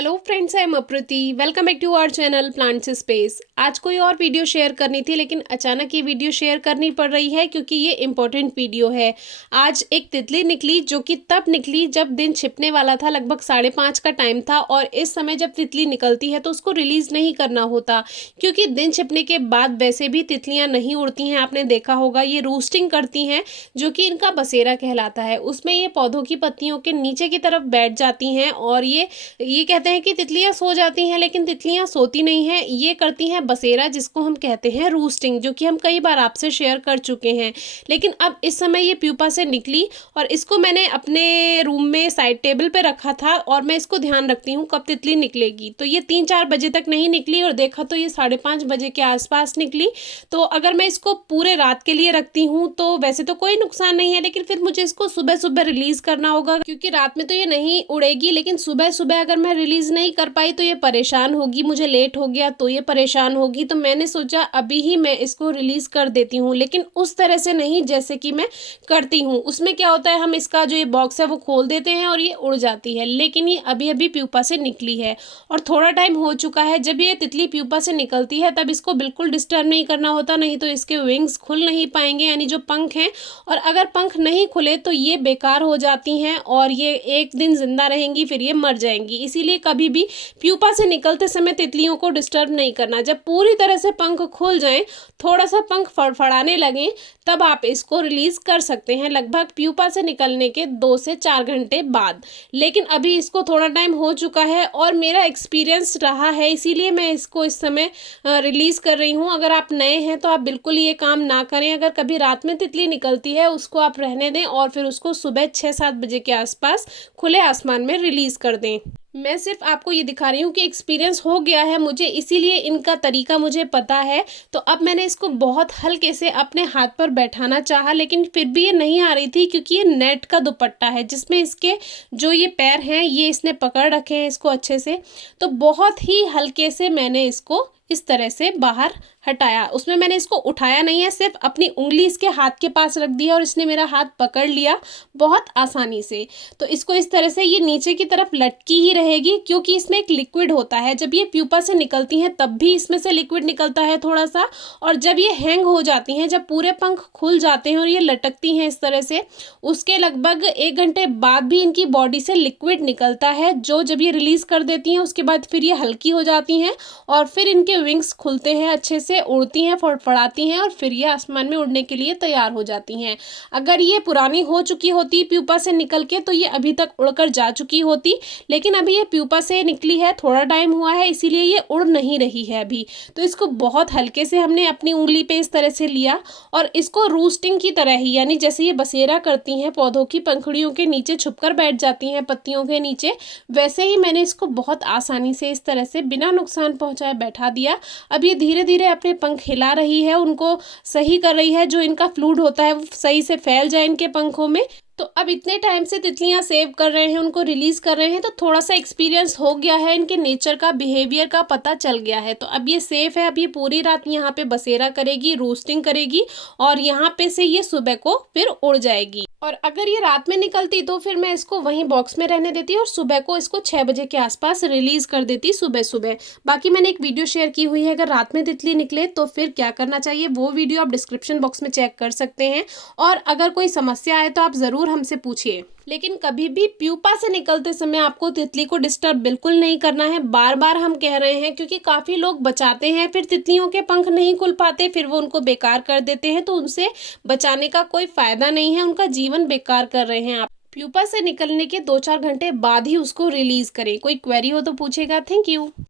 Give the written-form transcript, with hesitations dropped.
Hello friends, I am Aprati. Welcome back to our channel plants space. आज कोई और video share करनी थी, लेकिन अचानक ये वीडियो शेयर करनी पड़ रही है क्योंकि ये इम्पोर्टेंट वीडियो है। आज एक तितली निकली जो कि तब निकली जब दिन छिपने वाला था, लगभग 5:30 का टाइम था। और इस समय जब तितली निकलती है तो उसको रिलीज़ नहीं करना होता, क्योंकि दिन छिपने के बाद वैसे भी तितलियाँ नहीं उड़ती हैं। आपने देखा होगा, ये रूस्टिंग करती हैं, जो कि इनका बसेरा कहलाता है। उसमें ये पौधों की पत्तियों के नीचे की तरफ बैठ जाती हैं और ये कहते हैं कि तितलियां सो जाती हैं, लेकिन तितलियां सोती नहीं हैं। ये करती हैं बसेरा, जिसको हम कहते हैं रूस्टिंग, जो कि हम कई बार आपसे शेयर कर चुके हैं। लेकिन अब इस समय ये प्यूपा से निकली और इसको मैंने अपने रूम में साइड टेबल पे रखा था और मैं इसको ध्यान रखती हूँ कब तितली निकलेगी। तो ये 3-4 बजे तक नहीं निकली और देखा तो ये 5:30 बजे के आसपास निकली। तो अगर मैं इसको पूरे रात के लिए रखती हूँ तो वैसे तो कोई नुकसान नहीं है, लेकिन फिर मुझे इसको सुबह सुबह रिलीज करना होगा, क्योंकि रात में तो ये नहीं उड़ेगी, लेकिन सुबह सुबह अगर मैं रिलीज नहीं कर पाई तो ये परेशान होगी, मुझे लेट हो गया तो ये परेशान होगी। तो मैंने सोचा अभी ही मैं इसको रिलीज कर देती हूँ, लेकिन उस तरह से नहीं जैसे कि मैं करती हूँ। उसमें क्या होता है, हम इसका जो ये बॉक्स है वो खोल देते हैं और ये उड़ जाती है, लेकिन ये अभी अभी प्यूपा से निकली है और थोड़ा टाइम हो चुका है। जब ये तितली प्यूपा से निकलती है तब इसको बिल्कुल डिस्टर्ब नहीं करना होता, नहीं तो इसके विंग्स खुल नहीं पाएंगे, यानी जो पंख हैं। और अगर पंख नहीं खुले तो ये बेकार हो जाती हैं और ये एक दिन जिंदा रहेंगी, फिर ये मर जाएंगी। इसीलिए कभी भी प्यूपा से निकलते समय तितलियों को डिस्टर्ब नहीं करना। जब पूरी तरह से पंख खुल जाएं, थोड़ा सा पंख फड़फड़ाने लगें, तब आप इसको रिलीज कर सकते हैं, लगभग प्यूपा से निकलने के 2 से 4 घंटे बाद। लेकिन अभी इसको थोड़ा टाइम हो चुका है और मेरा एक्सपीरियंस रहा है, इसीलिए मैं इसको इस समय रिलीज कर रही हूँ। अगर आप नए हैं तो आप बिल्कुल ये काम ना करें। अगर कभी रात में तितली निकलती है, उसको आप रहने दें और फिर उसको सुबह 6-7 बजे के आसपास खुले आसमान में रिलीज कर दें। मैं सिर्फ आपको ये दिखा रही हूँ कि एक्सपीरियंस हो गया है मुझे, इसीलिए इनका तरीका मुझे पता है। तो अब मैंने इसको बहुत हल्के से अपने हाथ पर बैठाना चाहा, लेकिन फिर भी ये नहीं आ रही थी, क्योंकि ये नेट का दुपट्टा है जिसमें इसके जो ये पैर हैं ये इसने पकड़ रखे हैं इसको अच्छे से। तो बहुत ही हल्के से मैंने इसको इस तरह से बाहर हटाया। उसमें मैंने इसको उठाया नहीं है, सिर्फ अपनी उंगली इसके हाथ के पास रख दिया और इसने मेरा हाथ पकड़ लिया बहुत आसानी से। तो इसको इस तरह से ये नीचे की तरफ लटकी ही रहेगी, क्योंकि इसमें एक लिक्विड होता है। जब ये प्यूपा से निकलती हैं तब भी इसमें से लिक्विड निकलता है थोड़ा सा, और जब ये हैंग हो जाती हैं, जब पूरे पंख खुल जाते हैं और ये लटकती हैं इस तरह से, उसके लगभग 1 घंटे बाद भी इनकी बॉडी से लिक्विड निकलता है, जो जब ये रिलीज कर देती हैं उसके बाद फिर ये हल्की हो जाती हैं और फिर इनके विंग्स खुलते हैं, अच्छे से उड़ती हैं, फड़फड़ाती हैं और फिर ये आसमान में उड़ने के लिए तैयार हो जाती हैं। अगर ये पुरानी हो चुकी होती प्यूपा से निकल के तो ये अभी तक उड़कर जा चुकी होती, लेकिन अभी ये प्यूपा से निकली है, थोड़ा टाइम हुआ है, इसीलिए ये उड़ नहीं रही है अभी। तो इसको बहुत हल्के से हमने अपनी उंगली पे इस तरह से लिया और इसको रूस्टिंग की तरह ही, यानी जैसे ये बसेरा करती हैं, पौधों की पंखुड़ियों के नीचे छुपकर बैठ जाती हैं पत्तियों के नीचे, वैसे ही मैंने इसको बहुत आसानी से इस तरह से बिना नुकसान पहुंचाए बैठा दिया। अब ये धीरे धीरे अपने पंख हिला रही है, उनको सही कर रही है, जो इनका फ्लूइड होता है वो सही से फैल जाए इनके पंखों में। तो अब इतने टाइम से तितलियां सेव कर रहे हैं, उनको रिलीज कर रहे हैं, तो थोड़ा सा एक्सपीरियंस हो गया है, इनके नेचर का, बिहेवियर का पता चल गया है। तो अब ये सेफ है। अब ये पूरी रात यहाँ पे बसेरा करेगी, रोस्टिंग करेगी और यहाँ पे से ये सुबह को फिर उड़ जाएगी। और अगर ये रात में निकलती तो फिर मैं इसको वहीं बॉक्स में रहने देती और सुबह को इसको 6 बजे के आसपास रिलीज कर देती, सुबह सुबह। बाकी मैंने एक वीडियो शेयर की हुई है, अगर रात में तितली निकले तो फिर क्या करना चाहिए, वो वीडियो आप डिस्क्रिप्शन बॉक्स में चेक कर सकते हैं। और अगर कोई समस्या आए तो आप ज़रूर हमसे पूछिए। लेकिन कभी भी प्यूपा से निकलते समय आपको तितली को डिस्टर्ब बिल्कुल नहीं करना है। बार बार हम कह रहे हैं, क्योंकि काफ़ी लोग बचाते हैं, फिर तितलियों के पंख नहीं खुल पाते, फिर वो उनको बेकार कर देते हैं। तो उनसे बचाने का कोई फ़ायदा नहीं है, उनका जीवन बेकार कर रहे हैं आप। प्यूपा से निकलने के 2-4 घंटे बाद ही उसको रिलीज़ करें। कोई क्वेरी हो तो पूछेगा। Thank you.